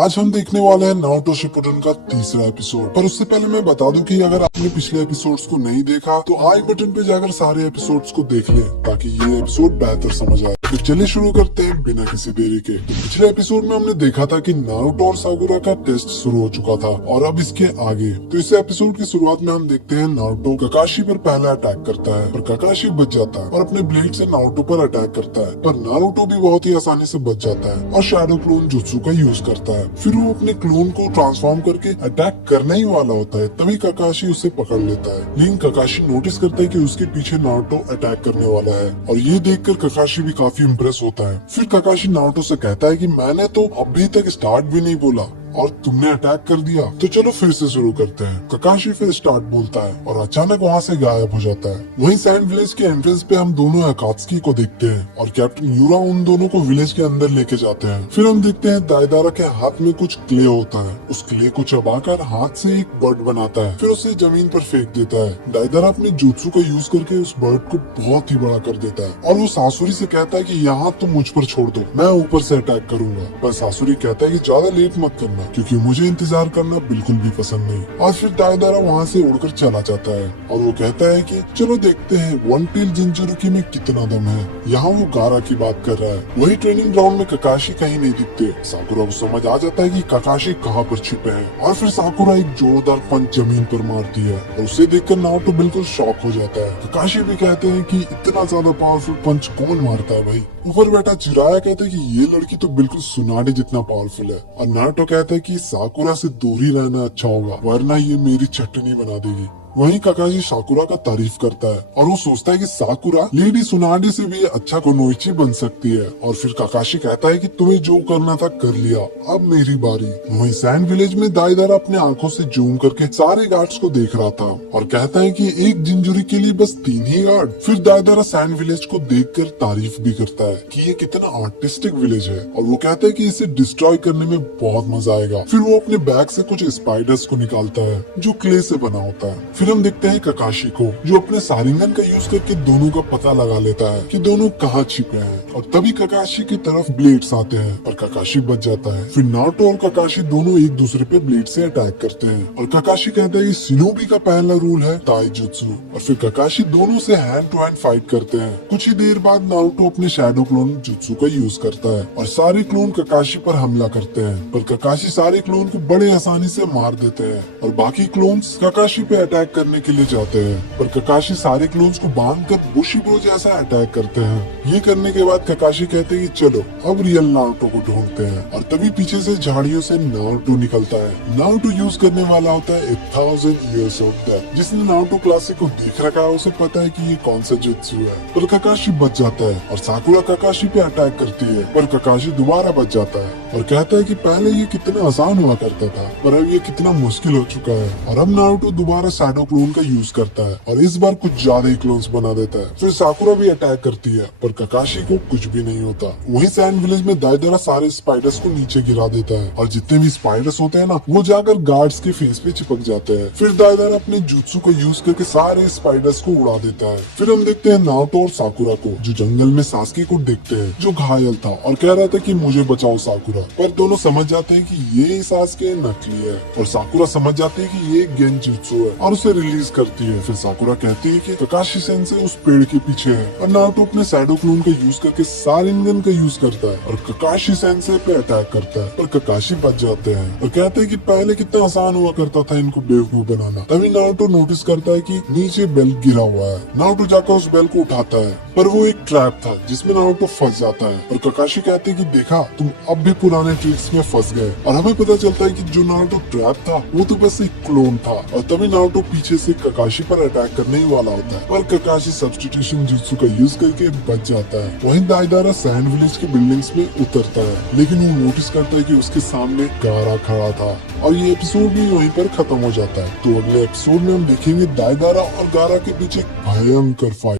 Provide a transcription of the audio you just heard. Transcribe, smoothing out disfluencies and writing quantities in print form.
आज हम देखने वाले हैं नारुतो शिपुडन का तीसरा एपिसोड। पर उससे पहले मैं बता दूं कि अगर आपने पिछले एपिसोड्स को नहीं देखा तो आई बटन पे जाकर सारे एपिसोड्स को देख ले ताकि ये एपिसोड बेहतर समझ आए। तो चलिए शुरू करते हैं बिना किसी देरी के। तो पिछले एपिसोड में हमने देखा था कि नारुतो और साकुरा का टेस्ट शुरू हो चुका था और अब इसके आगे। तो इस एपिसोड की शुरुआत में हम देखते हैं नारुतो ककाशी पर पहला अटैक करता है पर ककाशी बच जाता है और अपने ब्लेड से नारुतो पर अटैक करता है, पर नारुतो भी बहुत ही आसानी से बच जाता है और शैडो क्लोन जुत्सु का यूज करता है। फिर वो अपने क्लोन को ट्रांसफॉर्म करके अटैक करने ही वाला होता है, तभी ककाशी उसे पकड़ लेता है। लेकिन ककाशी नोटिस करता है कि उसके पीछे नारुतो अटैक करने वाला है और ये देखकर ककाशी भी काफी इम्प्रेस होता है। फिर ककाशी नारुतो से कहता है कि मैंने तो अभी तक स्टार्ट भी नहीं बोला और तुमने अटैक कर दिया, तो चलो फिर से शुरू करते हैं। ककाशी फिर स्टार्ट बोलता है और अचानक वहाँ से गायब हो जाता है। वहीं सैंड विलेज के एंट्रेंस पे हम दोनों अकात्सुकी को देखते हैं और कैप्टन यूरा उन दोनों को विलेज के अंदर लेके जाते हैं। फिर हम देखते हैं दाइदारा के हाथ में कुछ क्ले होता है, उस क्ले को चबाकर हाथ से एक बर्ड बनाता है, फिर उसे जमीन पर फेंक देता है। दाइदारा अपने जुत्सु का यूज करके उस बर्ड को बहुत ही बड़ा कर देता है और वो सासुरी से कहता है कि यहाँ तुम मुझ पर छोड़ दो, मैं ऊपर से अटैक करूंगा। पर सासुरी कहता है कि ज्यादा लेट मत करना क्योंकि मुझे इंतजार करना बिल्कुल भी पसंद नहीं। और फिर दाइदारा वहाँ से उड़कर चला जाता है और वो कहता है कि चलो देखते हैं वन टेल जिंजुरुकी में कितना दम है। यहाँ वो गारा की बात कर रहा है। वही ट्रेनिंग ग्राउंड में ककाशी कहीं नहीं दिखते। साकुरा को समझ आ जाता है कि ककाशी कहाँ पर छिपे हैं और फिर साकुरा एक जोरदार पंच जमीन पर मारती है और उसे देखकर नारुतो बिल्कुल शॉक हो जाता है। ककाशी भी कहते हैं कि इतना ज्यादा पावरफुल पंच कौन मारता है भाई। ऊपर बैठा चिराया कहता है कि ये लड़की तो बिल्कुल सुनाडे जितना पावरफुल है और नारुतो कहता है कि साकुरा से दूर ही रहना अच्छा होगा वरना ये मेरी चटनी बना देगी। वहीं ककाशी साकुरा का तारीफ करता है और वो सोचता है कि साकुरा लेडी सुनाडे से भी अच्छा कुनोइची बन सकती है। और फिर ककाशी कहता है कि तुम्हें जो करना था कर लिया, अब मेरी बारी। वहीं सैंड विलेज में दाइदारा अपने आंखों से जूम करके सारे गार्ड्स को देख रहा था और कहता है कि एक जिंजुरी के लिए बस 3 ही गार्ड। फिर दाइदारा सैंड विलेज को देखकर तारीफ भी करता है कि ये कितना आर्टिस्टिक विलेज है और वो कहता है कि इसे डिस्ट्रॉय करने में बहुत मजा आएगा। फिर वो अपने बैग से कुछ स्पाइडर्स को निकालता है जो क्ले से बना होता है। फिर हम देखते हैं ककाशी को जो अपने सारिंगन का यूज करके दोनों का पता लगा लेता है कि दोनों कहाँ छिपे हैं और तभी ककाशी की तरफ ब्लेड्स आते हैं पर ककाशी बच जाता है। फिर नारुतो और ककाशी दोनों एक दूसरे पे ब्लेड से अटैक करते हैं और ककाशी कहता है कि शिनोबी का पहला रूल है ताइजुत्सु और फिर ककाशी दोनों से हैंड टू हैंड फाइट करते हैं। कुछ ही देर बाद नारुतो अपने शैडो क्लोन जुत्सु का यूज करता है और सारे क्लोन ककाशी पर हमला करते हैं पर ककाशी सारे क्लोन को बड़े आसानी से मार देते हैं और बाकी क्लोन्स ककाशी पे अटैक करने के लिए जाते हैं पर ककाशी सारे क्लोन्स को बांधकर बुशिबो जैसा अटैक करते हैं। ये करने के बाद ककाशी कहते हैं कि चलो अब रियल नारुतो को ढूंढते हैं और तभी पीछे से झाड़ियों से नारुतो निकलता है। नारुतो यूज करने वाला होता है 1000 years of death। जिसने नारुतो क्लासिक को देख रखा है उसे पता है कि ये कौन सा जुत्सु है। पर ककाशी बच जाता है और साकुरा ककाशी पे अटैक करती है पर ककाशी दोबारा बच जाता है और कहता है कि पहले ये कितना आसान हुआ करता था पर अब ये कितना मुश्किल हो चुका है। और अब नारुतो दोबारा शैडो क्लोन का यूज करता है और इस बार कुछ ज्यादा ही क्लोन्स बना देता है। फिर साकुरा भी अटैक करती है पर ककाशी को कुछ भी नहीं होता। वहीं सैंड विलेज में दाइदारा सारे स्पाइडर्स को नीचे गिरा देता है और जितने भी स्पाइडर्स होते हैं ना वो जाकर गार्ड्स के फेस पे चिपक जाते हैं। फिर दाइदारा अपने जुत्सु को यूज करके सारे स्पाइडर्स को उड़ा देता है। फिर हम देखते हैं नारुतो और साकुरा को जो जंगल में सास्के को देखते हैं जो घायल था और कह रहा था कि मुझे बचाओ साकुरा। पर दोनों समझ जाते हैं कि ये सास्के नकली है और साकुरा समझ जाते हैं कि ये गेंजुत्सु है और उसे रिलीज करती है। फिर साकुरा कहती है कि ककाशी सेंसे उस पेड़ के पीछे है और नारुतो अपने शैडो क्लोन का यूज करके सारिंगन का यूज करता है और ककाशी सेंसे पे अटैक करता है पर ककाशी बच जाते हैं और कहते हैं कि पहले कितना आसान हुआ करता था इनको बेवकूफ बनाना। तभी नारुतो नोटिस करता है कि नीचे बेल गिरा हुआ है। नारुतो जाकर उस बेल को उठाता है पर वो एक ट्रैप था जिसमें नारुतो फंस जाता है और ककाशी कहते हैं कि देखा तुम अब भी पुराने ट्रिक्स में फंस गए। और हमें पता चलता है कि जो नारुतो ट्रैप था वो तो बस एक क्लोन था और तभी नारुतो पीछे से ककाशी पर अटैक करने ही वाला होता है पर ककाशी सब्स्टिट्यूशन जुत्सु का यूज करके बच जाता है। वहीं दाइदारा सैंड विलेज के बिल्डिंग्स में उतरता है लेकिन वो नोटिस करता है कि उसके सामने गारा खड़ा था और ये एपिसोड भी वहीं पर खत्म हो जाता है। तो अगले एपिसोड में हम देखेंगे दाइदारा और गारा के बीच एक भयंकर फाइट।